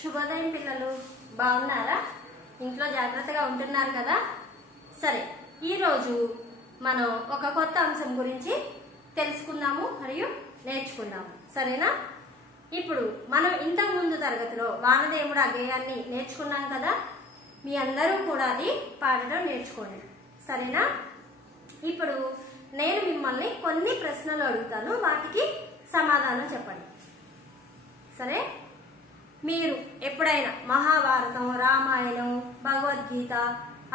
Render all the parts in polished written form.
శుభోదయం పిల్లలు, బాగున్నారా? ఇంట్లో జాగ్రత్తగా ఉంటున్నారు కదా? సరే, ఈరోజు మనం ఒక కొత్త అంశం గురించి తెలుసుకుందాము మరియు నేర్చుకుందాము. సరేనా? ఇప్పుడు మనం ఇంతకు ముందు తరగతిలో వానదేవుడు ఆ గేయాన్ని నేర్చుకున్నాం కదా. మీ అందరూ కూడా అది పాడడం నేర్చుకోండి. సరేనా? ఇప్పుడు నేను మిమ్మల్ని కొన్ని ప్రశ్నలు అడుగుతాను, వాటికి సమాధానం చెప్పండి. సరే? మీరు ఎప్పుడైనా మహాభారతం, రామాయణం, భగవద్గీత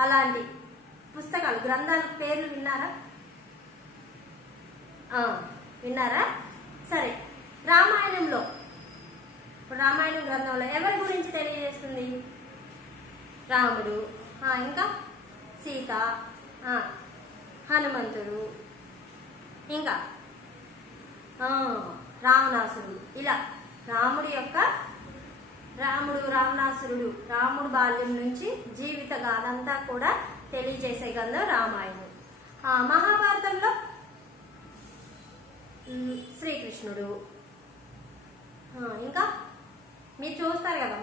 అలాంటి పుస్తకాలు, గ్రంథాల పేర్లు విన్నారా? విన్నారా? సరే, రామాయణంలో రామాయణ గ్రంథంలో ఎవరి గురించి తెలియజేస్తుంది? రాముడు, ఇంకా సీత, హనుమంతుడు, ఇంకా రావణాసురుడు. ఇలా రాముడు, రావణాసురుడు, రాముడు బాల్యం నుంచి జీవిత గాథంతా కూడా తెలియజేసే గ్రంథం రామాయణం. మహాభారతంలో శ్రీకృష్ణుడు. ఇంకా మీరు చూస్తారు కదా,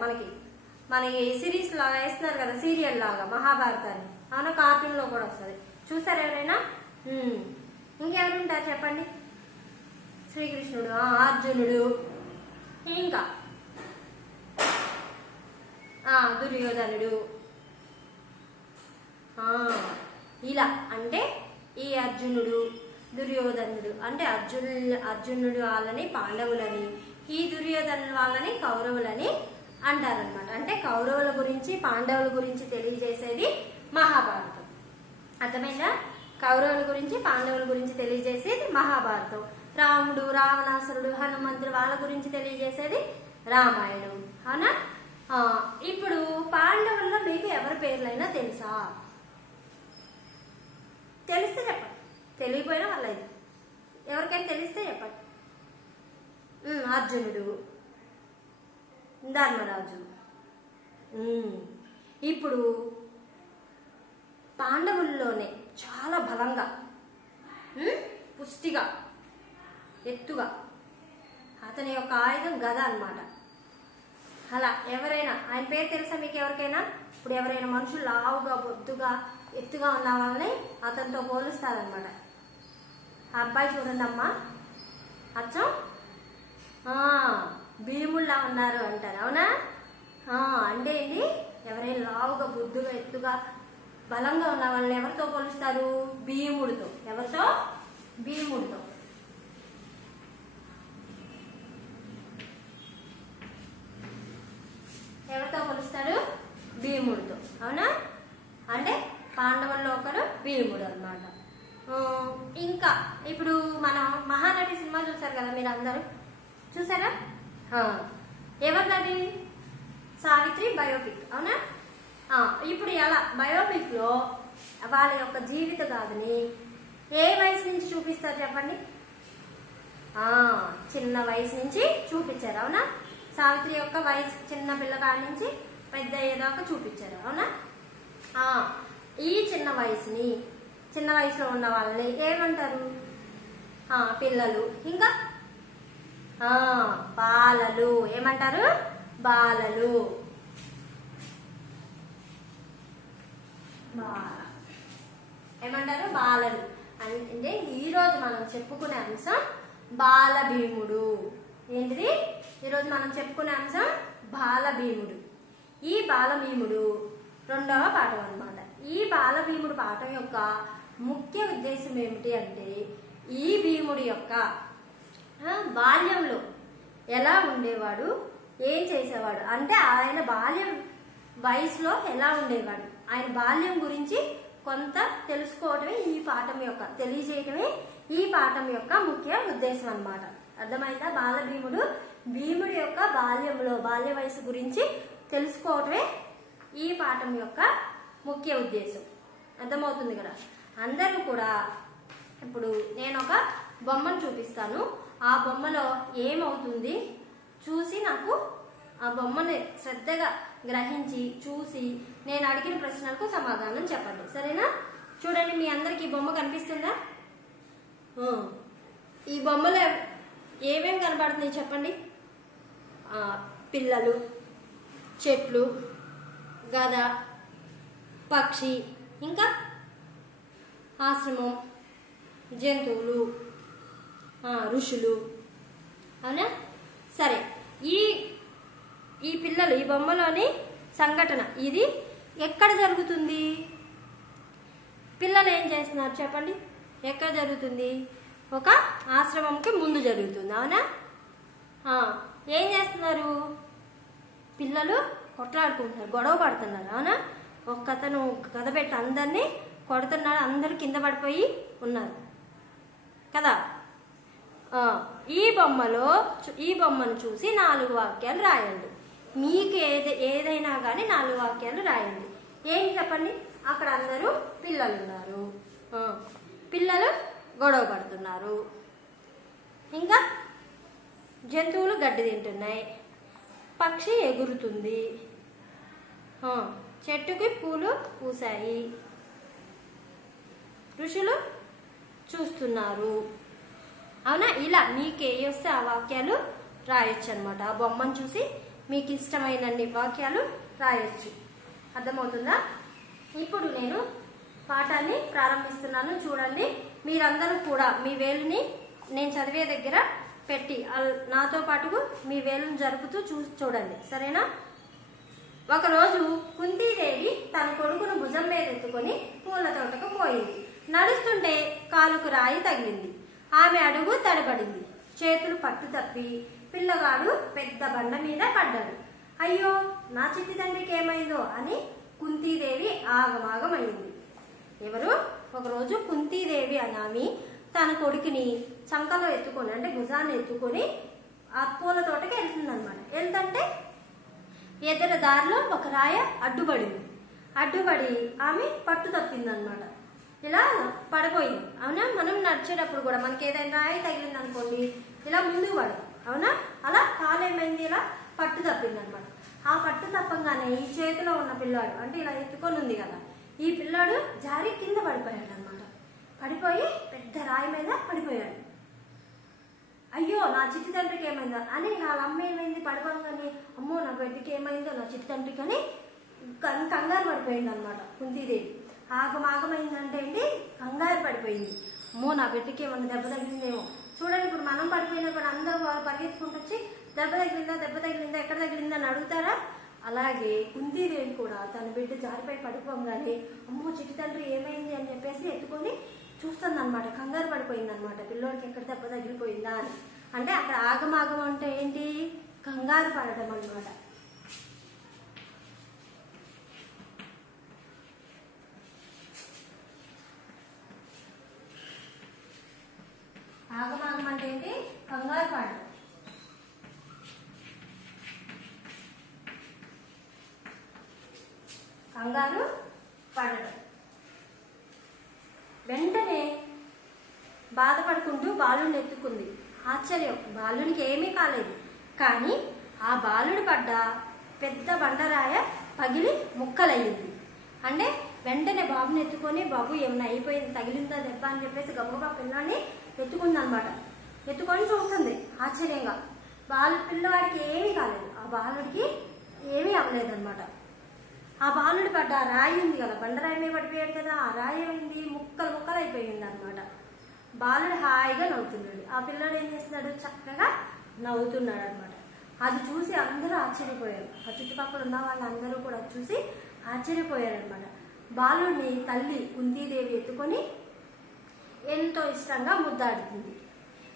మనకి సిరీస్ లాగా వేస్తున్నారు కదా, సీరియల్ లాగా మహాభారతాన్ని. అవునా? కార్టూన్లో కూడా వస్తుంది. చూసారు ఎవరైనా? ఇంకెవరుంటారు చెప్పండి? శ్రీకృష్ణుడు, అర్జునుడు, ఇంకా దుర్యోధనుడు. ఇలా అంటే ఈ అర్జునుడు, దుర్యోధనుడు అంటే అర్జునుడు వాళ్ళని పాండవులని, ఈ దుర్యోధనుడు వాళ్ళని కౌరవులని అంటారనమాట. అంటే కౌరవుల గురించి, పాండవుల గురించి తెలియజేసేది మహాభారతం. అర్థమైందా? కౌరవుల గురించి, పాండవుల గురించి తెలియజేసేది మహాభారతం. రాముడు, రావణాసురుడు, హనుమంతుడు వాళ్ళ గురించి తెలియజేసేది రామాయణం. అవునా? ఇప్పుడు పాండవుల్లో మీకు ఎవరి పేర్లైనా తెలుసా? తెలిస్తే చెప్పండి, తెలియపోయినా వాళ్ళది. ఎవరికైనా తెలిస్తే చెప్పండి. అర్జునుడు, ధర్మరాజు. ఇప్పుడు పాండవుల్లోనే చాలా బలంగా, పుష్టిగా, ఎత్తుగా అతని యొక్క ఆయుధం గద అన్నమాట. అలా ఎవరైనా ఆయన పేరు తెలుసా మీకు? ఎవరికైనా? ఇప్పుడు ఎవరైనా మనుషులు లావుగా, బొద్దుగా, ఎత్తుగా ఉన్న వాళ్ళని అతనితో పోలుస్తారనమాట. ఆ అబ్బాయి చూడండి అమ్మా, అచ్చం భీముల్లా ఉన్నారు అంటారు. అవునా? అంటే ఏంటి? ఎవరైనా లావుగా, బొద్దుగా, ఎత్తుగా, బలంగా ఉన్న వాళ్ళని ఎవరితో పోలుస్తారు? భీముడితో. ఎవరితో? భీముడితో. ఎవరితో పోలుస్తాడు? భీముడితో. అవునా? అంటే పాండవుల్లో ఒకడు భీముడు అన్నమాట. ఇంకా ఇప్పుడు మనం మహానటి సినిమా చూసారు కదా, మీరు అందరూ చూసారా? ఎవరిది? సావిత్రి బయోపిక్. అవునా? ఇప్పుడు ఎలా బయోపిక్ లో వాళ్ళ యొక్క జీవిత గాథని ఏ వయసు నుంచి చూపిస్తారు చెప్పండి? చిన్న వయసు నుంచి చూపించారు. అవునా? సావిత్రి యొక్క వయసు చిన్న పిల్లకాడి నుంచి పెద్ద అయ్యేదాకా చూపించారు. అవునా? ఈ చిన్న వయసులో ఉన్న వాళ్ళని ఏమంటారు? పిల్లలు. ఇంకా బాలలు. ఏమంటారు? బాలలు. ఏమంటారు? బాలలు. అంటే ఈరోజు మనం చెప్పుకునే అంశం బాలభీముడు. ఏంటిది? ఈరోజు మనం చెప్పుకునే అంశం బాలభీముడు. ఈ బాలభీముడు రెండవ పాఠం అన్నమాట. ఈ బాలభీముడు పాఠం యొక్క ముఖ్య ఉద్దేశం ఏమిటి అంటే, ఈ భీముడి యొక్క బాల్యంలో ఎలా ఉండేవాడు, ఏం చేసేవాడు, అంటే ఆయన బాల్యం వయసులో ఎలా ఉండేవాడు, ఆయన బాల్యం గురించి కొంత తెలుసుకోవటమే ఈ పాఠం యొక్క, తెలియజేయటమే ఈ పాఠం యొక్క ముఖ్య ఉద్దేశం అన్నమాట. అర్థమైందా? భీముడి యొక్క బాల్య వయసు గురించి తెలుసుకోవటమే ఈ పాఠం యొక్క ముఖ్య ఉద్దేశం. అర్థమవుతుంది కదా? అందరూ కూడా ఇప్పుడు నేను ఒక బొమ్మను చూపిస్తాను. ఆ బొమ్మలో ఏమవుతుంది చూసి నాకు ఆ బొమ్మని శ్రద్ధగా గ్రహించి చూసి నేను అడిగిన ప్రశ్నలకు సమాధానం చెప్పండి. సరేనా? చూడండి, మీ అందరికి ఈ బొమ్మ కనిపిస్తుందా? ఈ బొమ్మలో ఏమేమి కనబడుతున్నాయి చెప్పండి? పిల్లలు, చెట్లు, గద, పక్షి, ఇంకా ఆశ్రమం, జంతువులు, ఋషులు. అవునా? సరే, ఈ పిల్లలు ఈ బొమ్మలోని సంఘటన ఇది ఎక్కడ జరుగుతుంది? పిల్లలు ఏం చేస్తున్నారు చెప్పండి? ఎక్కడ జరుగుతుంది? ఒక ఆశ్రమంకి ముందు జరుగుతుంది. అవునా? ఏం చేస్తున్నారు? పిల్లలు కొట్లాడుకుంటున్నారు, గొడవ పడుతున్నారు. అవునా? ఒక్కతను గద పెట్టి అందరినీ కొడుతున్నాడు, అందరూ కింద పడిపోయి ఉన్నారు కదా. ఈ బొమ్మను చూసి 4 వాక్యాలు రాయండి. మీకు ఏదైనా కానీ 4 వాక్యాలు రాయండి. ఏం చెప్పండి? అక్కడ అందరూ పిల్లలు ఉన్నారు, పిల్లలు గొడవ పడుతున్నారు, ఇంకా జంతువులు గడ్డి తింటున్నాయి, పక్షి ఎగురుతుంది, చెట్టుకి పూలు పూసాయి, ఋషులు చూస్తున్నారు. అవునా? ఇలా మీకు ఏ వస్తే ఆ వాక్యాలు రాయొచ్చు అనమాట. ఆ బొమ్మను చూసి మీకు ఇష్టమైనన్ని వాక్యాలు రాయొచ్చు. అర్థమవుతుందా? ఇప్పుడు నేను పాఠాన్ని ప్రారంభిస్తున్నాను. చూడండి, మీరందరూ కూడా మీ వేలుని నేను చదివే దగ్గర పెట్టి నాతో పాటు మీ వేలును జరుపుతూ చూడండి. సరేనా? ఒకరోజు కుంతీదేవి తన కొడుకును భుజం మీద ఎత్తుకొని పూల తోటకు పోయింది. నడుస్తుంటే కాలుకు రాయి తగిలింది. ఆమె అడుగు తడబడింది. చేతులు పట్టు తప్పి పిల్లగాడు పెద్ద బండ మీద పడ్డాడు. అయ్యో, నా చిట్టి తండ్రికి ఏమైందో అని కుంతీదేవి ఆగమాగమైంది. ఎవరు? ఒకరోజు కుంతీదేవి అనామి తన కొడుకుని చంకలో ఎత్తుకొని, అంటే భుజాన్ని ఎత్తుకొని ఆ పూల తోటకి వెళ్తుంది అనమాట. వెళ్తుంటే ఎదురు దారిలో ఒక రాయ అడ్డుపడి ఆమె పట్టు తప్పింది అనమాట. ఇలా పడిపోయింది. అవునా? మనం నడిచేటప్పుడు కూడా మనకి ఏదైనా రాయి తగిలింది అనుకోండి, ఇలా ముందుకు పడదు. అవునా? అలా కాలు ఏమైంది, ఇలా పట్టు తప్పింది అనమాట. ఆ పట్టు తప్పంగానే ఈ చేతిలో ఉన్న పిల్లాడు, అంటే ఇలా ఎత్తుకొని ఉంది కదా, ఈ పిల్లాడు జారి కింద పడిపోయాడు అనమాట. పడిపోయి పెద్ద రాయి మీద పడిపోయాడు. అయ్యో, నా చిట్టి తండ్రికి ఏమైందో అని వాళ్ళ అమ్మ ఏమైంది, పడిపోగానే అమ్మో నా బిడ్డకి ఏమైందో, నా చిట్టి తండ్రికి అని కంగారు పడిపోయింది అనమాట. కుంతీదేవి ఆగమైందంటే ఏంటి, కంగారు పడిపోయింది. అమ్మో నా బిడ్డకి ఏమన్నా దెబ్బ తగిలిందేమో. చూడండి, ఇప్పుడు మనం పడిపోయినా కూడా అందరూ పరిగెత్తుకుంటూ వచ్చి దెబ్బ తగిలిందా ఎక్కడ తగిలిందా అని అడుగుతారా? అలాగే కుంతీదేవి కూడా తన బిడ్డ జారిపై పడిపోగానే అమ్మో చిట్టి తండ్రి ఏమైంది అని చెప్పేసి ఎత్తుకొని చూస్తుంది అనమాట. కంగారు పడిపోయింది అనమాట, పిల్లోడికి ఎక్కడ దెబ్బ తగిలిపోయిందా అని. అంటే అక్కడ ఆగమాగం అంటే ఏంటి, కంగారు పడడం అనమాట. ఆగమాగం అంటే ఏంటి, కంగారు పడడం. కంగారు పడడం. వెంటనే బాధపడుకుంటూ బాలుని ఎత్తుకుంది. ఆశ్చర్యం, బాలునికి ఏమీ కాలేదు. కానీ ఆ బాలుడు పడ్డ పెద్ద బండరాయ పగిలి ముక్కలయ్యింది. అంటే వెంటనే బాబుని ఎత్తుకొని, బాబు ఏమైనా అయిపోయింది, తగిలిందా దెబ్బ అని చెప్పేసి గబగబా పిల్లాన్ని ఎత్తుకుంది అనమాట. ఎత్తుకొని చూస్తుంది ఆశ్చర్యంగా. పిల్లవాడికి ఏమీ కాలేదు, ఆ బాలుడికి ఏమీ అవ్వలేదన్నమాట. ఆ బాలుడు పడ్డ రాయి ఉంది కదా, బండరాయి మీద పడిపోయాడు కదా, ఆ రాయి ఏమైంది, ముక్కలు అయిపోయింది అనమాట. బాలుడు హాయిగా నవ్వుతున్నాడు. ఆ పిల్లాడు ఏం చేస్తున్నాడు, చక్కగా నవ్వుతున్నాడు అనమాట. అది చూసి అందరూ ఆశ్చర్యపోయారు. ఆ చుట్టుపక్కల ఉన్న వాళ్ళందరూ కూడా చూసి ఆశ్చర్యపోయారు అనమాట. బాలుడిని తల్లి కుంతీదేవి ఎత్తుకొని ఎంతో ఇష్టంగా ముద్దాడుతుంది.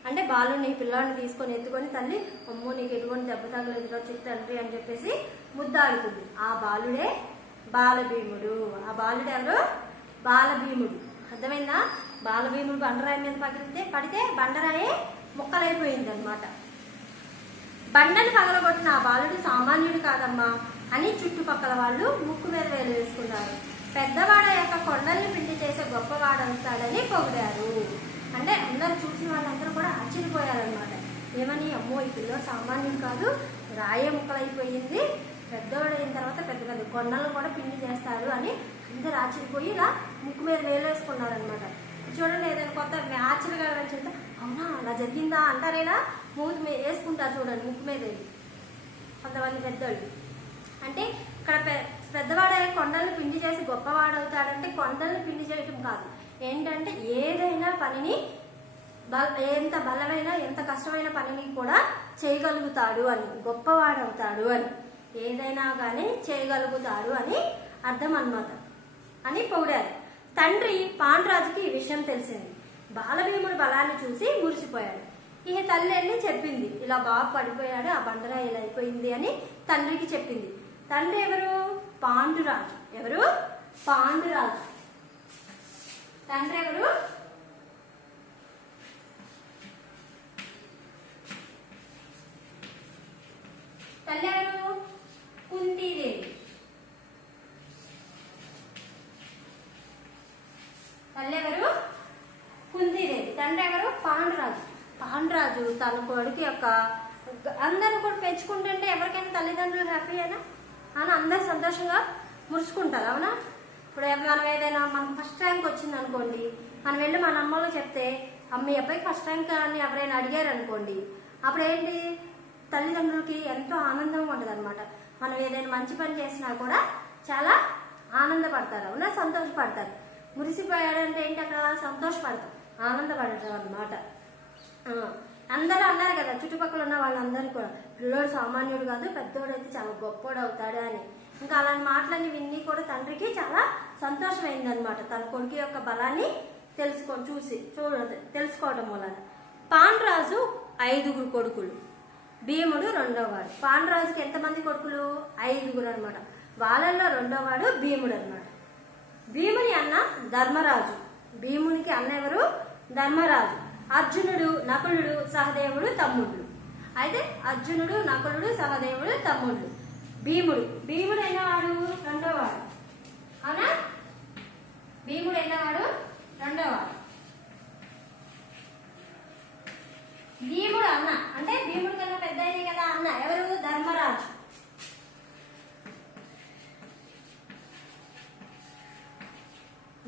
అంటే బాలుని పిల్లాడిని తీసుకొని ఎత్తుకొని తల్లి అమ్మో నీకు ఎటువంటి దెబ్బ తగలేదురా చిట్టి తండ్రి అని చెప్పేసి ముద్దాడుతుంది. ఆ బాలుడే బాలభీముడు. ఆ బాలుడు ఎవరు, బాలభీముడు. అర్థమైందా? బాలభీముడు బండరాయి మీద పడితే బండరాయే ముక్కలైపోయింది అనమాట. బండను పగలగొట్టిన ఆ బాలుడు సామాన్యుడు కాదమ్మా అని చుట్టుపక్కల వాళ్ళు ముక్కు మీద వేలు వేసుకున్నారు. పెద్దవాడ యొక్క కొండల్ని పిండి చేసే గొప్పవాడవుతాడని పొగిడారు. అంటే అందరు చూసిన వాళ్ళందరూ కూడా ఆశ్చర్యపోయారనమాట. ఏమని, అమ్మో ఈ పిల్లోడు సామాన్యుడు కాదు, రాయే ముక్కలైపోయింది, పెద్దోడైన తర్వాత పెద్ద పెద్ద కొండలను కూడా పిండి చేస్తాడు అని అందరు ఆశ్చర్యపోయి ఇలా ముక్కు మీద వేలు వేసుకున్నారనమాట. చూడండి, ఏదైనా కొత్త ఆశ్చర్యగా చెప్తే అవునా అలా జరిగిందా అంటారేనా, మూతి మీద వేసుకుంటారు చూడండి ముక్కు మీద కొంతమంది పెద్దోళ్ళు. అంటే కొండల్ని పిండి చేసి గొప్పవాడవుతాడంటే కొండల్ని పిండి చేయటం కాదు, ఏంటంటే ఏదైనా పనిని ఎంత బలమైన ఎంత కష్టమైన పనిని కూడా చేయగలుగుతాడు అని, గొప్పవాడవుతాడు అని, ఏదైనా కానీ చేయగలుగుతాడు అని అర్థం అన్నమాట అని పొగిడారు. తండ్రి పాండురాజుకి ఈ విషయం తెలిసింది. బాలభీముడు బలాన్ని చూసి మురిసిపోయాడు. ఇక తల్లి వెళ్ళి చెప్పింది, ఇలా బాబు పడిపోయాడు, ఆ బండరా ఇలా అయిపోయింది అని తండ్రికి చెప్పింది. తండ్రి ఎవరు? పాండురాజు. ఎవరు? పాండురాజు. తండ్రి ఎవరు? తల్లి ఎవరు? కుంతీదేవి. తల్లి ఎవరు? కుంతీదేవి. తండ్రి ఎవరు? పాండురాజు. పాండురాజు తన కొడుకు యొక్క అందరూ కూడా పెంచుకుంటుంటే ఎవరికైనా తల్లిదండ్రులు హ్యాపీ అయినా అని అందరు సంతోషంగా మురుసుకుంటారు, అవునా? ఇప్పుడు మనం ఏదైనా మనకు ఫస్ట్ ర్యాంక్ వచ్చింది అనుకోండి, మనం వెళ్ళి మన అమ్మలో చెప్తే అమ్మ ఈ అబ్బాయికి ఫస్ట్ ర్యాంక్ అని ఎవరైనా అడిగారు అనుకోండి, అప్పుడు ఏంటి తల్లిదండ్రులకి ఎంతో ఆనందంగా ఉంటుంది అనమాట. మనం ఏదైనా మంచి పని చేసినా కూడా చాలా ఆనందపడతారు, అవునా? సంతోషపడతారు. మురిసిపోయాడంటే ఏంటి, అక్కడ సంతోషపడతాం, ఆనందపడతాం అన్నమాట. అందరూ అన్నారు కదా చుట్టుపక్కల ఉన్న వాళ్ళందరూ కూడా, పిల్లోడు సామాన్యుడు కాదు, పెద్దోడు అయితే చాలా గొప్పోడు అవుతాడు అని. ఇంకా అలాంటి మాటలన్నీ విన్ని కూడా తండ్రికి చాలా సంతోషమైంది అనమాట, తన కొడుకు యొక్క బలాన్ని తెలుసుకోవడం వలన. పాండురాజు 5 కొడుకులు, భీముడు 2వ వాడు. పాండురాజుకి ఎంతమంది కొడుకులు? 5 అనమాట. వాళ్ళల్లో 2వ వాడు భీముడు అనమాట. భీముని అన్న ధర్మరాజు. భీమునికి అన్న ఎవరు? ధర్మరాజు. అర్జునుడు, నకులుడు, సహదేవుడు తమ్ముళ్ళు. అయితే అర్జునుడు, నకులుడు, సహదేవుడు తమ్ముళ్ళు. భీముడు అయినవాడు 2వ వాడు, అవునా? భీముడు అయినవాడు 2వ వాడు. భీముడు అన్న అంటే భీముడు కన్నా పెద్ద కదా అన్న ఎవరు? ధర్మరాజు.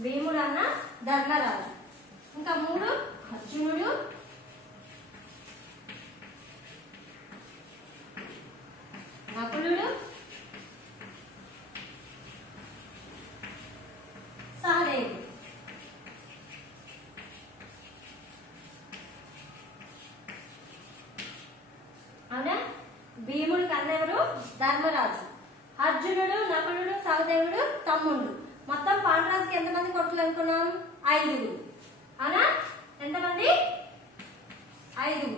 భీముడు అన్న ధర్మరాజు. ఇంకా 3 అర్జునుడు, నకులుడు, సహదేవుడు. అవునా? భీముడికి అన్నెవరు? ధర్మరాజు. అర్జునుడు, నకులుడు, సహదేవుడు తమ్ముళ్ళు. మొత్తం పాండురాజుకి ఎంతమంది కొడుకులు అనుకున్నాం? 5. అవునా? ఎంతమంది? 5.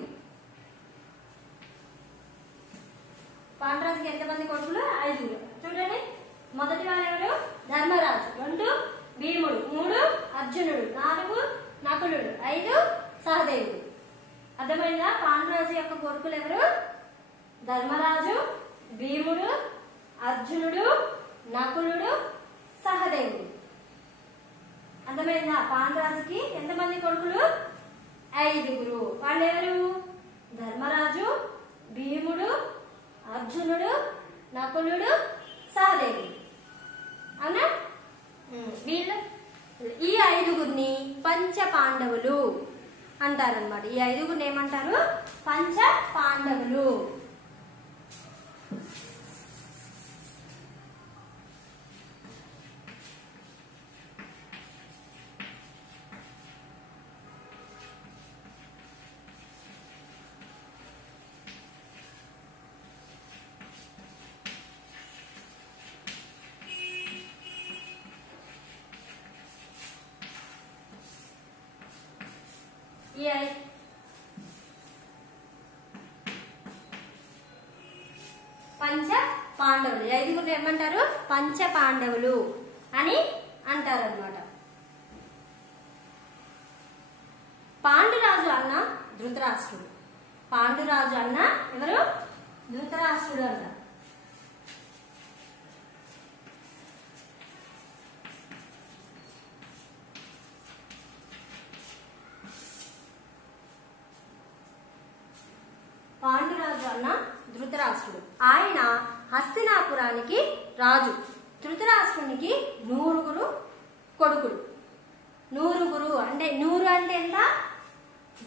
పాండురాజుకి ఎంతమంది కొడుకులు? 5. చూడండి, మొదటి వారు ఎవరు? ధర్మరాజు. 2 భీముడు, 3 అర్జునుడు, 4 నకులుడు, 5 సహదేవుడు. అర్థమైందా? పాండురాజు యొక్క కొడుకులు ఎవరు? ధర్మరాజు, భీముడు, అర్జునుడు, నకులుడు, సహదేవుడు. అర్థమైందా? పాండురాజుకి ఎంతమంది కొడుకులు? 5. వాళ్ళు ఎవరు? ధర్మరాజు, భీముడు, అర్జునుడు, నకులుడు, సహదేవుడు. అవునా? వీళ్ళు ఈ 5 పంచ పాండవులు అంటారనమాట. ఈ 5 ఏమంటారు? పంచ పాండవులు. పంచ పాండవులు 5 ఏమంటారు? పంచ పాండవులు అని అంటారు అన్నమాట. పాండురాజు అన్న ధృతరాష్ట్రుడు. పాండురాజు అన్న ఎవరు? ధృతరాష్ట్రుడు అంట. పాండురాజు అన్న ధృతరాష్ట్రుడు. ఆయన హస్తినాపురానికి రాజు. ధృతరాష్ట్రునికి 100 కొడుకులు. 100 అంటే 100 అంటే ఎంత?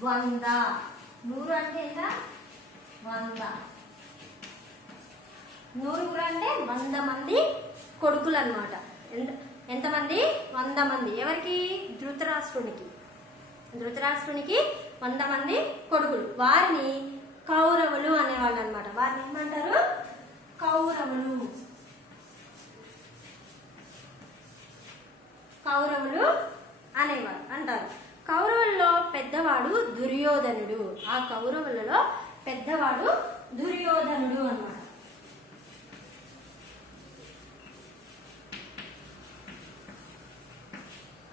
100. 100 అంటే ఎంత? 100. 100 అంటే 100 మంది కొడుకులు అన్నమాట. ఎంతమంది? 100 మంది. ఎవరికి? ధృతరాష్ట్రునికి. ధృతరాష్ట్రునికి 100 మంది కొడుకులు. వారిని కౌరవులు అనేవాళ్ళు అనమాట. వారిని ఏమంటారు? కౌరవులు. కౌరవులు అనేవారు అంటారు. కౌరవుల్లో పెద్దవాడు దుర్యోధనుడు. ఆ కౌరవులలో పెద్దవాడు దుర్యోధనుడు అన్నమాట.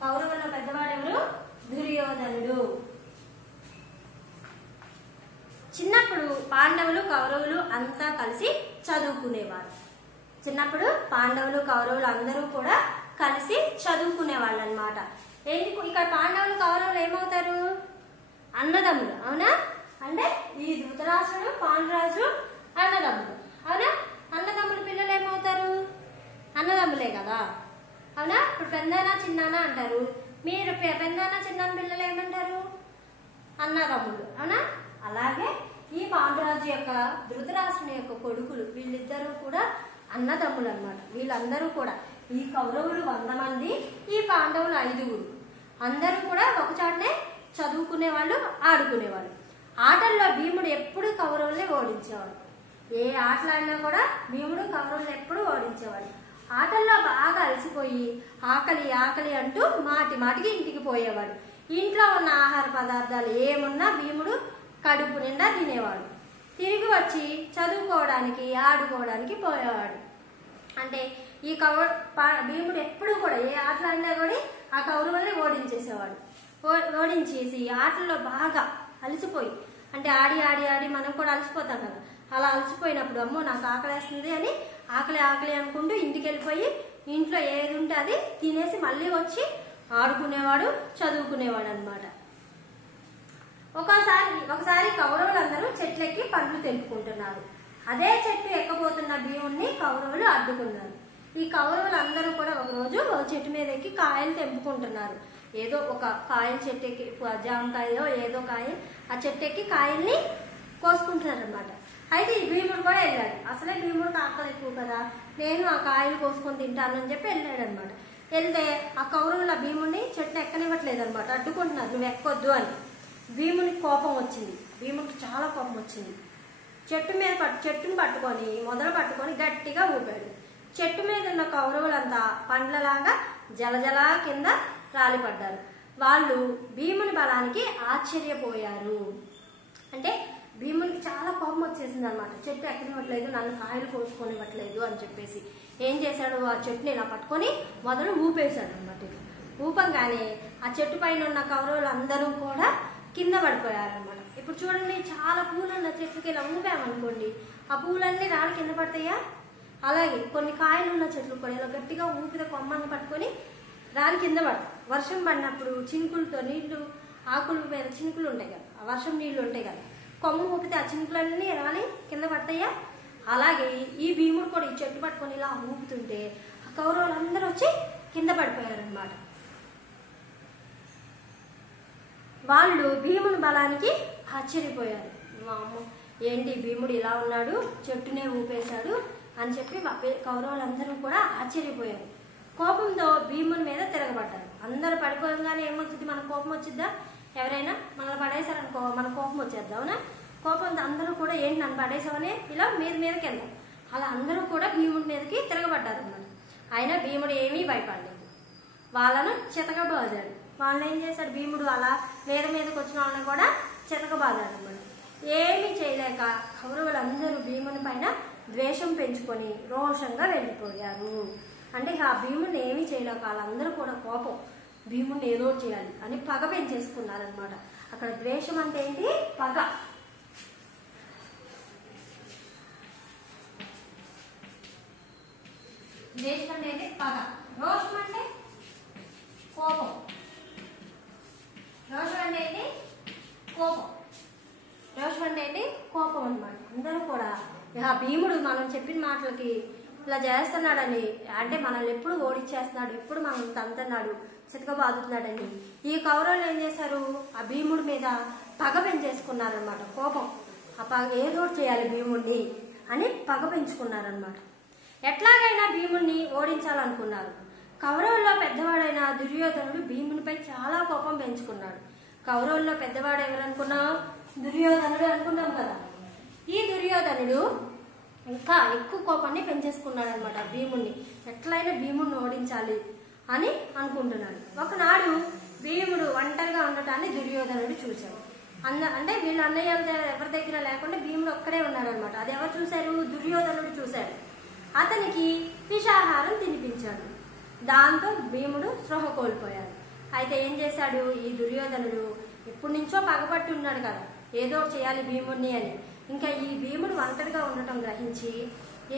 కౌరవుల్లో పెద్దవాడు ఎవరు? దుర్యోధనుడు. చిన్నప్పుడు పాండవులు కౌరవులు అంతా కలిసి చదువుకునేవారు. చిన్నప్పుడు పాండవులు కౌరవులు అందరూ కూడా కలిసి చదువుకునే వాళ్ళు అనమాట. ఇక్కడ పాండవులు కౌరవులు ఏమవుతారు? అన్నదమ్ములు. అవునా? అంటే ఈ ధృతరాష్ట్రుడు పాండురాజు అన్నదమ్ములు. అవునా? అన్నదమ్ముల పిల్లలు ఏమవుతారు? అన్నదమ్ములే కదా. అవునా? ఇప్పుడు పెద్దనా చిన్నానా అంటారు. మీరు పెద్దనా చిన్నాన్న పిల్లలు ఏమంటారు? అన్నదమ్ములు. అవునా? అలాగే ఈ పాండురాజు యొక్క ధృతరాష్ట్రుని యొక్క కొడుకులు వీళ్ళిద్దరూ కూడా అన్నదమ్ములు అన్నమాట. వీళ్ళందరూ కూడా ఈ కౌరవులు 100 మంది, ఈ పాండవులు 5. అందరూ కూడా ఒక చాటనే చదువుకునే వాళ్ళు, ఆడుకునేవాళ్ళు. ఆటల్లో భీముడు ఎప్పుడు కౌరవుల్ని ఓడించేవాడు. ఏ ఆటలాడినా కూడా భీముడు కౌరవుల్ని ఎప్పుడు ఓడించేవాడు. ఆటల్లో బాగా అలసిపోయి ఆకలి ఆకలి అంటూ మాటి మాటికి ఇంటికి పోయేవాడు. ఇంట్లో ఉన్న ఆహార పదార్థాలు ఏమున్నా భీముడు కడుపు నిండా తినేవాడు. తిరిగి వచ్చి చదువుకోవడానికి ఆడుకోవడానికి పోయేవాడు. అంటే ఈ భీముడు ఎప్పుడు కూడా ఏ ఆటలాడినా కూడా ఆ కౌరవుల్ని ఓడించేసేవాడు. ఓడించేసి ఆటల్లో బాగా అలసిపోయి, అంటే ఆడి ఆడి ఆడి మనం కూడా అలసిపోతాం కదా, అలా అలసిపోయినప్పుడు అమ్మో నాకు ఆకలేస్తుంది అని ఆకలి ఆకలి అనుకుంటూ ఇంటికి వెళ్ళిపోయి ఇంట్లో ఏది ఉంటే అది తినేసి మళ్ళీ వచ్చి ఆడుకునేవాడు, చదువుకునేవాడు అనమాట. ఒకసారి కౌరవులందరూ చెట్లెక్కి పండ్లు తెంపుకుంటున్నారు. అదే చెట్టు ఎక్కబోతున్న భీముడిని కౌరవులు అడ్డుకున్నారు. ఈ కౌరవులందరూ కూడా ఒకరోజు చెట్టు మీద ఎక్కి కాయలు తెంపుకుంటున్నారు. ఏదో ఒక కాయల చెట్టు ఎక్కి, జామకాయో ఏదో కాయ, ఆ చెట్టు ఎక్కి కాయల్ని కోసుకుంటున్నారు అనమాట. అయితే ఈ భీముడు కూడా వెళ్ళాడు. అసలే భీముడికి ఆకలి ఎక్కువ కదా, నేను ఆ కాయలు కోసుకొని తింటాను అని చెప్పి వెళ్ళాడు అనమాట. వెళ్తే ఆ కౌరవుల భీముడిని చెట్టు ఎక్కనివ్వట్లేదు అనమాట, అడ్డుకుంటున్నారు, నువ్వు ఎక్కొద్దు అని. భీమునికి కోపం వచ్చింది. భీముడికి చాలా కోపం వచ్చింది. చెట్టుని పట్టుకొని మొదలు పట్టుకొని గట్టిగా ఊపాడు. చెట్టు మీద ఉన్న కౌరవులంతా పండ్లలాగా జలజలా కింద రాలిపడ్డారు. వాళ్ళు భీముని బలానికి ఆశ్చర్యపోయారు. అంటే భీమునికి చాలా కోపం వచ్చేసింది అనమాట. చెట్టు ఎక్కనివ్వట్లేదు, నన్ను కాయలు కోసుకొనివ్వట్లేదు అని చెప్పేసి ఏం చేశాడు, ఆ చెట్టుని ఇలా పట్టుకొని మొదలు ఊపేశాడు అనమాట. ఊపంగానే ఆ చెట్టు పైన ఉన్న కౌరవులు అందరూ కూడా కింద పడిపోయారనమాట. ఇప్పుడు చూడండి, చాలా పూలు ఉన్న చెట్లకి ఇలా ఊపామనుకోండి, ఆ పూలన్నీ రాళ్ళు కింద పడతాయా? అలాగే కొన్ని కాయలు ఉన్న చెట్లు కూడా ఇలా గట్టిగా ఊపితే కొమ్మని పట్టుకొని రాళ్ళు కింద పడతాయి. వర్షం పడినప్పుడు చినుకులతో నీళ్లు, ఆకుల మీద చినుకులు ఉంటాయి కదా, ఆ వర్షం నీళ్లు ఉంటాయి కదా, కొమ్మ ఊపితే ఆ చినుకులన్నీ రాలి కింద పడతాయా? అలాగే ఈ భీముడు కూడా ఈ చెట్టు పట్టుకొని ఇలా ఊపుతుంటే ఆ కౌరవులందరూ వచ్చి కింద పడిపోయారనమాట. వాళ్ళు భీముని బలానికి ఆశ్చర్యపోయారు. ఏంటి భీముడు ఇలా ఉన్నాడు, చెట్టునే ఊపేశాడు అని చెప్పి కౌరవులందరూ కూడా ఆశ్చర్యపోయారు. కోపంతో భీముని మీద తిరగబడ్డారు. అందరూ పడిపోగానే ఏమవుతుంది, మన కోపం వచ్చిద్దా? ఎవరైనా మనల్ని పడేశారనుకో మన కోపం వచ్చేద్దా? అవునా? కోపంతో అందరూ కూడా ఏంటి నన్ను పడేసామని ఇలా మీదకి వెళ్దాం, అలా అందరూ కూడా భీముడి మీదకి తిరగబడ్డారు అన్నమాట. అయినా భీముడు ఏమీ భయపడలేదు, వాళ్ళను చితకబాదాడు. వాళ్ళని ఏం చేశాడు భీముడు, అలా మీదకి వచ్చిన వాళ్ళని కూడా చితకబాదాడు అన్నమాట. ఏమీ చేయలేక కౌరవులందరూ భీముని పైన ద్వేషం పెంచుకొని రోషంగా వెళ్ళిపోయారు. అంటే ఆ భీముడిని ఏమీ చేయలేక వాళ్ళందరూ కూడా కోపం, భీముడిని ఏదో చేయాలి అని పగ పెంచేసుకున్నారనమాట. అక్కడ ద్వేషం అంటే ఏంటి? పగ. ద్వేషం అంటే ఏంటి? పగ. రోషం అంటే కోపం. రోషం అంటే ఏంటి? కోపం. రోషం అంటే ఏంటి? కోపం అనమాట. అందరూ కూడా ఆ భీముడు మనం చెప్పిన మాటలకి ఇలా చేస్తున్నాడని, అంటే మనల్ని ఎప్పుడు ఓడిచ్చేస్తున్నాడు, ఎప్పుడు మనం తంతున్నాడు, చితకబాదుతున్నాడని ఈ కౌరవులు ఏం చేశారు, ఆ భీముడి మీద పగ పెంచేసుకున్నారనమాట. కోపం, ఆ పగ ఏదో చేయాలి భీముడిని అని పగ పెంచుకున్నారనమాట. ఎట్లాగైనా భీముడిని ఓడించాలనుకున్నారు. కౌరవుల్లో పెద్దవాడైన దుర్యోధనుడు భీమునిపై చాలా కోపం పెంచుకున్నాడు. కౌరవుల్లో పెద్దవాడు ఎవరనుకున్నావు? దుర్యోధనుడు అనుకున్నాం కదా. ఈ దుర్యోధనుడు ఇంకా ఎక్కువ కోపాన్ని పెంచేసుకున్నాడు అనమాట. భీముడిని ఎట్లయినా భీముడిని ఓడించాలి అని అనుకుంటున్నాడు. ఒకనాడు భీముడు ఒంటరిగా ఉండటాన్ని దుర్యోధనుడు చూశాడు. అంటే వీళ్ళ అన్నయ్యలతో ఎవరి దగ్గర లేకుండా భీముడు ఒక్కడే ఉన్నాడు అనమాట. అది ఎవరు చూశారు? దుర్యోధనుడు చూశాడు. అతనికి విషాహారం తినిపించాడు. దాంతో భీముడు స్పృహ కోల్పోయాడు. అయితే ఏం చేశాడు ఈ దుర్యోధనుడు? ఎప్పటి నుంచో పగపట్టి ఉన్నాడు కదా, ఏదో చేయాలి భీముడిని అని. ఇంకా ఈ భీముడు ఒంటరిగా ఉండటం గ్రహించి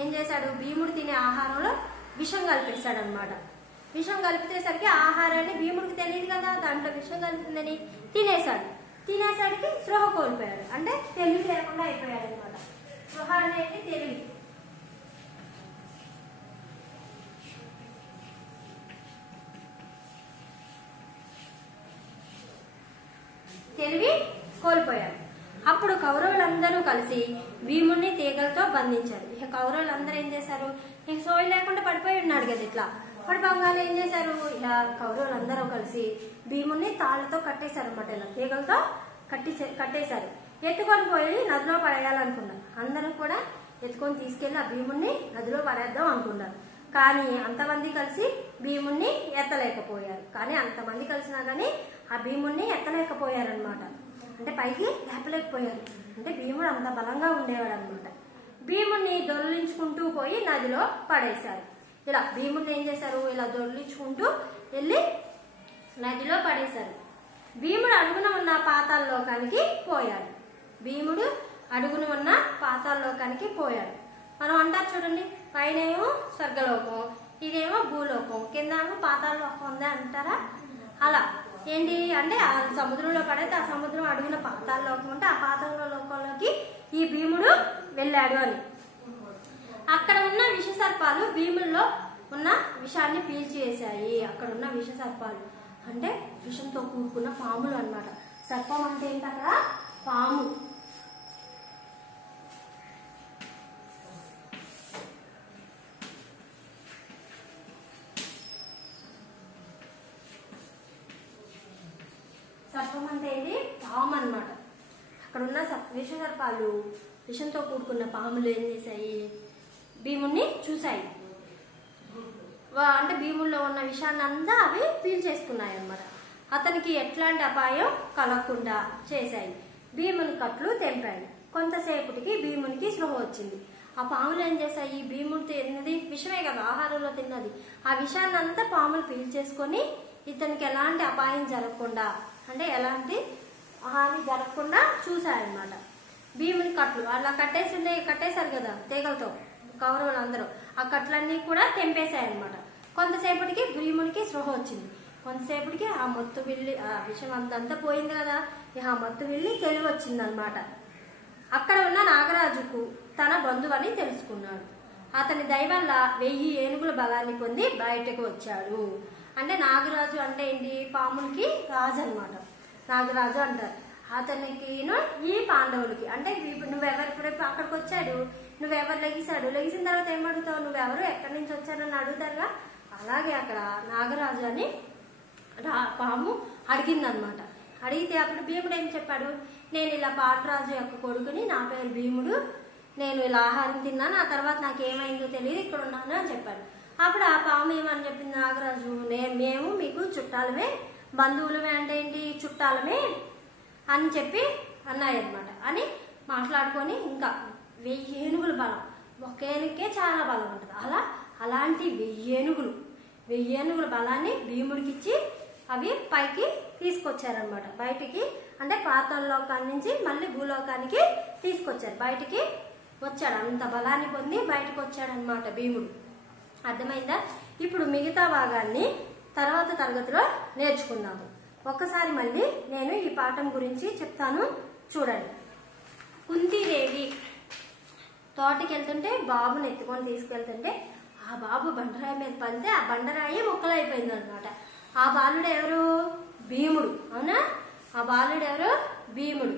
ఏం చేశాడు? భీముడు తినే ఆహారంలో విషం కలిపేశాడు అనమాట. విషం కలిపేసరికి ఆహారాన్ని భీముడికి తెలియదు కదా, దాంట్లో విషం కలిపిందని తినేశాడు. తినేసరికి స్పృహ కోల్పోయాడు. అంటే తెలివి లేకుండా అయిపోయాడు అనమాట. స్పృహ అనేది తెలివి. తెలివి కోల్పోయాడు. అప్పుడు కౌరవులందరూ కలిసి భీముడిని తీగలతో బంధించారు. ఇక కౌరవులందరూ ఏం చేశారు? ఇక సోయి లేకుండా పడిపోయి ఉన్నాడు కదా, ఇట్లా పడిపోగానే ఏం చేశారు? ఇలా కౌరవులందరూ కలిసి భీముడిని తాళ్లతో కట్టేశారు అనమాట. ఇలా తీగలతో కట్టేశారు. ఎత్తుకొని పోయి నదిలో పడేయాలనుకున్నారు. అందరూ కూడా ఎత్తుకొని తీసుకెళ్లి ఆ భీముడిని నదిలో పడేద్దాం అనుకున్నారు. కానీ అంతమంది కలిసి భీముడిని ఎత్తలేకపోయారు. కానీ అంతమంది కలిసినా కానీ ఆ భీముడిని ఎత్తలేకపోయారు అనమాట. అంటే పైకి లేపలేకపోయారు. అంటే భీముడు అంత బలంగా ఉండేవాడు అనమాట. భీముడిని దొర్లించుకుంటూ పోయి నదిలో పడేశారు. ఇలా భీముడిని ఏం చేశారు? ఇలా దొర్లించుకుంటూ వెళ్ళి నదిలో పడేశారు. భీముడు అడుగున ఉన్న పాతాళలోకానికి పోయాడు. భీముడు అడుగున ఉన్న పాతాళలోకానికి పోయాడు. మనం అంటారు చూడండి, పైన ఏమో స్వర్గలోకం, ఇదేమో భూలోకం, కింద ఏమో పాతాళలోకం ఉందా అంటారా? అలా ఏంటి అంటే ఆ సముద్రంలో పడైతే ఆ సముద్రం అడుగున పాతాళలోకం ఉంటే ఆ పాతాళ లోకంలోకి ఈ భీముడు వెళ్ళాడు అని. అక్కడ ఉన్న విష సర్పాలు భీముల్లో ఉన్న విషాన్ని పీల్చివేశాయి. అక్కడ ఉన్న విష సర్పాలు అంటే విషంతో కూడుకున్న పాములు అన్నమాట. సర్పం అంటే ఏంటి? అక్కడ పాము. సర్పం అంటే ఏంటి? పాము అన్నమాట. అక్కడ ఉన్న విష సర్పాలు విషంతో కూడుకున్న పాములు ఏం చేశాయి? భీముడిని చూశాయి. అంటే భీముల్లో ఉన్న విషయాన్ని అంతా అవి పీల్చేస్తున్నాయి అన్నమాట. అతనికి ఎట్లాంటి అపాయం కలగకుండా చేశాయి. భీముని కట్లు తెంపాయి. కొంతసేపటికి భీమునికి స్పృహ వచ్చింది. ఆ పాములు ఏం చేశాయి? భీముడు తిన్నది విషమే కదా, ఆహారంలో తిన్నది. ఆ విషయాన్ని అంతా పాములు పీల్చేసుకొని ఇతనికి ఎలాంటి అపాయం జరగకుండా, అంటే ఎలాంటి హాని జరగకుండా చూశాయన్నమాట. భీముని కట్లు అలా కట్టేశారు కదా తీగలతో కౌరవులందరూ, ఆ కట్లన్నీ కూడా తెంపేశాయన్నమాట. కొంతసేపటికి భీమునికి స్పృహ వచ్చింది. కొంతసేపటికి ఆ మొత్తు వెళ్ళి ఆ విషయం అంతా పోయింది కదా, ఇక ఆ మొత్తు వెళ్ళి తెలివి వచ్చింది అనమాట. అక్కడ ఉన్న నాగరాజుకు తన బంధువని తెలుసుకున్నాడు. అతని దయ వల్ల 1000 ఏనుగుల బలాన్ని పొంది బయటకు వచ్చాడు. అంటే నాగరాజు అంటే ఏంటి? పాములకి రాజు అనమాట. నాగరాజు అంటారు. అతనికి ఈ పాండవులకి అంటే నువ్వెవరు అక్కడికి వచ్చాడు, నువ్వెవరు లెగిసిన తర్వాత ఏం అడుగుతావు? నువ్వెవరు, ఎక్కడి నుంచి వచ్చారని అడుగుతారుగా. అలాగే అక్కడ నాగరాజు అని పాము అడిగిందనమాట. అడిగితే అప్పుడు భీముడు ఏం చెప్పాడు? నేను ఇలా పాండరాజు యొక్క కొడుకుని, నా పేరు భీముడు, నేను ఇలా ఆహారం తిన్నాను, ఆ తర్వాత నాకు ఏమైందో తెలియదు, ఇక్కడ ఉన్నాను అని చెప్పాడు. అప్పుడు ఆ పాము ఏమని చెప్పింది నాగరాజు? మేము మీకు చుట్టాలమే, బంధువులమే, అంటే ఏంటి చుట్టాలమే అని చెప్పి అన్నాయన్నమాట. అని మాట్లాడుకొని ఇంకా 1000 ఏనుగుల బలం, ఒక ఏనుగుకే చాలా బలం ఉంటుంది. అలాంటి 1000 ఏనుగుల బలాన్ని భీముడికి ఇచ్చి అవి పైకి తీసుకొచ్చారనమాట. బయటికి అంటే పాతాళలోకాన్ని నుంచి మళ్ళీ భూలోకానికి తీసుకొచ్చారు. బయటికి వచ్చాడు, అంత బలాన్ని పొంది బయటకు వచ్చాడనమాట భీముడు. అర్థమైందా? ఇప్పుడు మిగతా భాగాన్ని తర్వాత తరగతిలో నేర్చుకుందాము. ఒక్కసారి మళ్ళీ నేను ఈ పాఠం గురించి చెప్తాను, చూడండి. కుంతీదేవి తోటకి వెళ్తుంటే బాబుని ఎత్తుకొని తీసుకెళ్తుంటే ఆ బాబు బండరాయి మీద పడితే ఆ బండరాయి ముక్కలైపోయింది అనమాట. ఆ బాలుడు ఎవరు? భీముడు. అవునా? ఆ బాలుడు ఎవరు? భీముడు.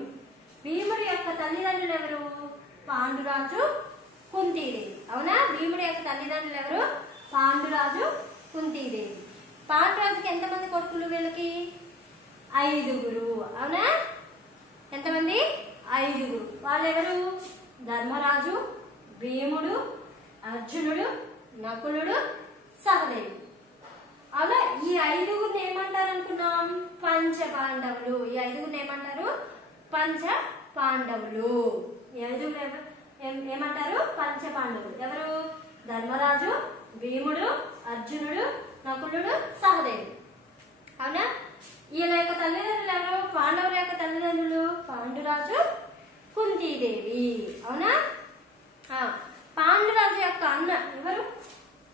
భీముడు యొక్క తల్లిదండ్రులు ఎవరు? పాండురాజు, కుంతీదేవి. అవునా? భీముడి యొక్క తల్లిదండ్రులు ఎవరు? పాండురాజు, కుంతీదేవి. పాండురాజుకి ఎంతమంది కొడుకులు? వీళ్ళకి 5గురు. అవునా? ఎంతమంది? 5గురు. వాళ్ళెవరు? ధర్మరాజు, భీముడు, అర్జునుడు, నకులుడు, సహదేవుడు. అవునా? ఈ 5గురిని ఏమంటారు అనుకున్నాం? పంచ పాండవులు. ఈ 5గురిని ఏమంటారు? పంచ పాండవులు. ఈ 5గురు ఏమంటారు? పంచ పాండవులు. ఎవరు? ధర్మరాజు, భీముడు, అర్జునుడు, నకులుడు, సహదేవుడు. అవునా? వీళ్ళ యొక్క తల్లిదండ్రులు ఎవరు? పాండవుల యొక్క తల్లిదండ్రులు పాండురాజు, కుంతీదేవి. అవునా? పాండురాజు యొక్క అన్న ఎవరు?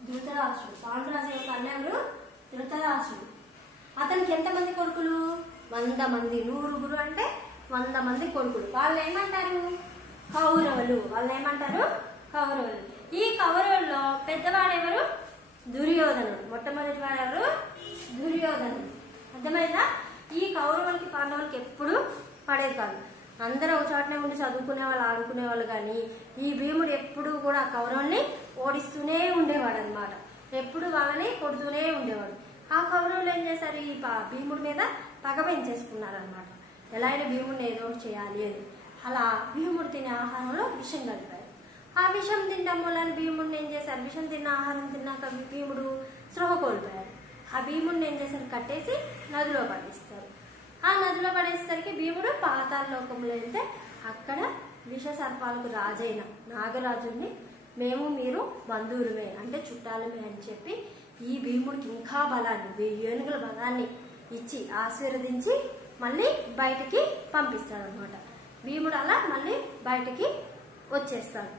ధృతరాష్ట్రుడు. పాండురాజు యొక్క అన్న ఎవరు? ధృతరాష్ట్రుడు. అతనికి ఎంతమంది కొడుకులు? 100 మంది. 100గురు అంటే 100 మంది కొడుకులు. వాళ్ళు ఏమంటారు? కౌరవులు. వాళ్ళు ఏమంటారు? కౌరవులు. ఈ కౌరవుల్లో పెద్దవాడు ఎవరు? దుర్యోధనుడు. మొట్టమొదటి వాడు ఎవరు? దుర్యోధనుడు. అర్థమైందా? ఈ కౌరవులకి పాండవులకి ఎప్పుడు పడేది కాదు. అందరూ ఒక చోటనే ఉండి చదువుకునే వాళ్ళు, ఆడుకునే వాళ్ళు. కానీ ఈ భీముడు ఎప్పుడు కూడా కౌరవుల్ని ఓడిస్తూనే ఉండేవాడు అనమాట. ఎప్పుడు వాళ్ళని కొడుతూనే ఉండేవాడు. ఆ కౌరవులు ఏం చేశారు? ఈ భీముడి మీద పగ పెంచేసుకున్నారు అనమాట. ఎలా అయినా భీముడిని ఏదో చేయాలి అని. అలా భీముడు తినే ఆహారంలో విషం కలిపారు. ఆ విషం తినడం వల్ల భీముడిని ఏం చేశారు? విషం తిన్న ఆహారం తిన్నాక భీముడు స్పృహ కోల్పోయాడు. ఆ భీముడిని ఏం చేశారు? కట్టేసి నదిలో పడేస్తారు. ఆ నదిలో పడేసరికి భీముడు పాతాళ లోకంలో వెళ్తే అక్కడ విష సర్పాలకు రాజైన నాగరాజుని మేము మీరు బంధువులమే, అంటే చుట్టాలమే అని చెప్పి ఈ భీముడికి ఇంకా బలాన్ని, 1000 ఏనుగుల బలాన్ని ఇచ్చి ఆశీర్వదించి మళ్ళీ బయటికి పంపిస్తాడు అనమాట. భీముడు అలా మళ్ళీ బయటికి వచ్చేస్తాడు.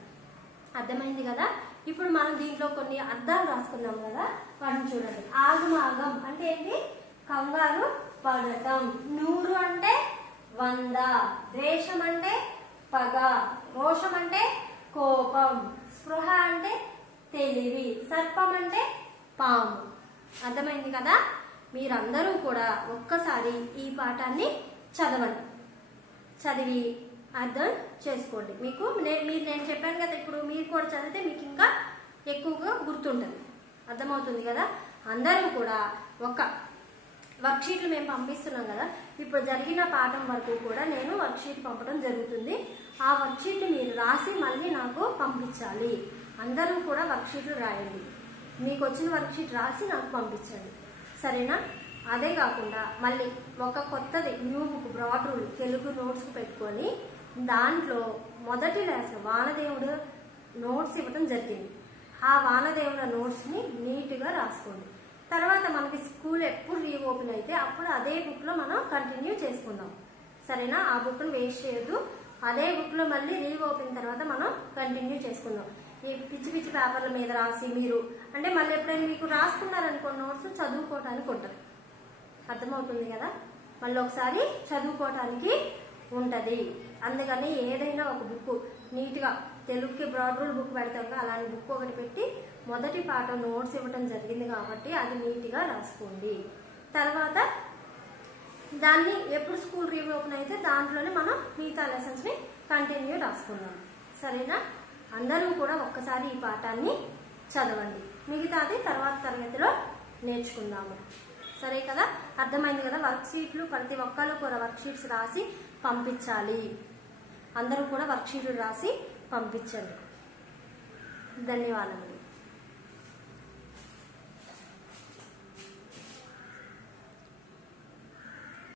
అర్థమైంది కదా? ఇప్పుడు మనం దీంట్లో కొన్ని అర్థాలు రాసుకున్నాం కదా, వాటిని చూడండి. ఆగమాగం అంటే ఏంటి? కంగారు పడటం. 100 అంటే 100. ద్వేషం అంటే పగ. రోషం అంటే కోపం. స్పృహ అంటే తెలివి. సర్పం అంటే పాము. అర్థమైంది కదా? మీరందరూ కూడా ఒక్కసారి ఈ పాఠాన్ని చదవండి. చదివి అర్థం చేసుకోండి. మీకు నేను చెప్పాను కదా, ఇప్పుడు మీరు కూడా చదివితే మీకు ఇంకా ఎక్కువగా గుర్తుంటుంది. అర్థమవుతుంది కదా? అందరూ కూడా ఒక వర్క్షీట్లు మేము పంపిస్తున్నాం కదా, ఇప్పుడు జరిగిన పాఠం వరకు కూడా నేను వర్క్షీట్ పంపడం జరుగుతుంది. ఆ వర్క్షీట్ మీరు రాసి మళ్ళీ నాకు పంపించాలి. అందరూ కూడా వర్క్షీట్లు రాయండి. మీకు వచ్చిన వర్క్షీట్ రాసి నాకు పంపించండి. సరేనా? అదే కాకుండా మళ్ళీ ఒక కొత్తది new book broad rule Telugu notes పెట్టుకొని దాంట్లో మొదటి లెసన్ వానదేవుడు నోట్స్ ఇవ్వడం జరిగింది. ఆ వానదేవుడు నోట్స్ని నీట్గా రాసుకోండి. తర్వాత మనకి స్కూల్ ఎప్పుడు రీఓపెన్ అయితే అప్పుడు అదే బుక్లో మనం కంటిన్యూ చేసుకుందాం. సరేనా? ఆ బుక్ను వేస్ట్ చేయొద్దు. అదే బుక్లో మళ్ళీ రీఓపెన్ తర్వాత మనం కంటిన్యూ చేసుకుందాం. ఈ పిచ్చి పిచ్చి పేపర్ల మీద రాసి మీరు అంటే మళ్ళీ ఎప్పుడైనా మీకు రాసుకున్నారనుకో నోట్స్ చదువుకోవడానికి ఉంటుంది. అర్థమవుతుంది కదా? మళ్ళీ ఒకసారి చదువుకోవటానికి ఉంటుంది. అందుకని ఏదైనా ఒక బుక్ నీట్గా తెలుగుకి బ్రాడ్ రూల్ బుక్ పెడతాం కదా, అలాంటి బుక్ ఒకటి పెట్టి మొదటి పాఠం నోట్స్ ఇవ్వడం జరిగింది కాబట్టి అది నీట్గా రాసుకోండి. తర్వాత దాన్ని ఎప్పుడు స్కూల్ రీఓపెన్ అయితే దాంట్లోనే మనం మిగతా లెసన్స్ని కంటిన్యూ రాసుకుందాం. సరేనా? అందరూ కూడా ఒక్కసారి ఈ పాఠాన్ని చదవండి. మిగతాది తర్వాత తరగతిలో నేర్చుకుందాము. సరే కదా? అర్థమైంది కదా? వర్క్షీట్లు ప్రతి ఒక్కరు కూడా వర్క్షీట్స్ రాసి పంపించాలి. అందరూ కూడా వర్క్షీట్లు రాసి పంపించండి. ధన్యవాదాలు.